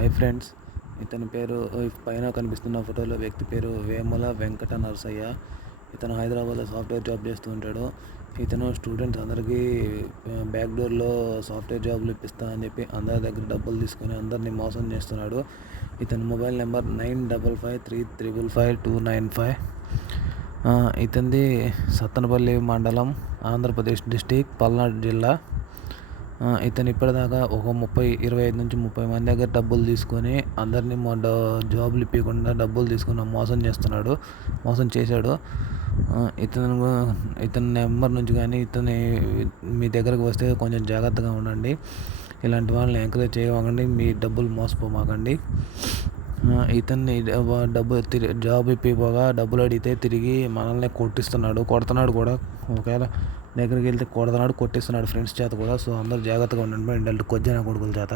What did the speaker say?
Hi friends, ఇతని పేరు పైన కనిపిస్తున్న ఫోటోలో వ్యక్తి పేరు వేముల వెంకట నరసయ్య. ఇతను హైదరాబాద్లో సాఫ్ట్వేర్ జాబ్ చేస్తూ ఉంటాడు. ఇతను స్టూడెంట్స్ అందరికీ బ్యాక్ డోర్లో సాఫ్ట్వేర్ జాబ్లు ఇప్పిస్తా అని చెప్పి అందరి దగ్గర డబ్బులు తీసుకొని అందరినీ మోసం చేస్తున్నాడు. ఇతని మొబైల్ నెంబర్ 9553555295. ఇతనిది సత్తెనపల్లి మండలం, ఆంధ్రప్రదేశ్ డిస్టిక్, పల్నాడు జిల్లా. ఇతను ఇప్పటిదాకా ఒక 25 నుంచి 30 మంది దగ్గర డబ్బులు తీసుకొని అందరినీ జాబులు ఇప్పకుండా డబ్బులు తీసుకుని మోసం చేశాడు. ఇతని నెంబర్ నుంచి కానీ మీ దగ్గరకు వస్తే కొంచెం జాగ్రత్తగా ఉండండి. ఇలాంటి వాళ్ళని ఎంకరేజ్ చేయకండి, మీ డబ్బులు మోసపోమాకండి. ఇతన్ని జాబ్ ఇప్పిపోగా డబ్బులు అడిగితే తిరిగి మనల్ని కొడుతున్నాడు కూడా. ఒకవేళ దగ్గరికి వెళ్తే కొడుతున్నాడు, కొట్టిస్తున్నాడు ఫ్రెండ్స్ చేత కూడా. సో అందరూ జాగ్రత్తగా ఉండండి, కొద్దిన కొడుకుల చేత.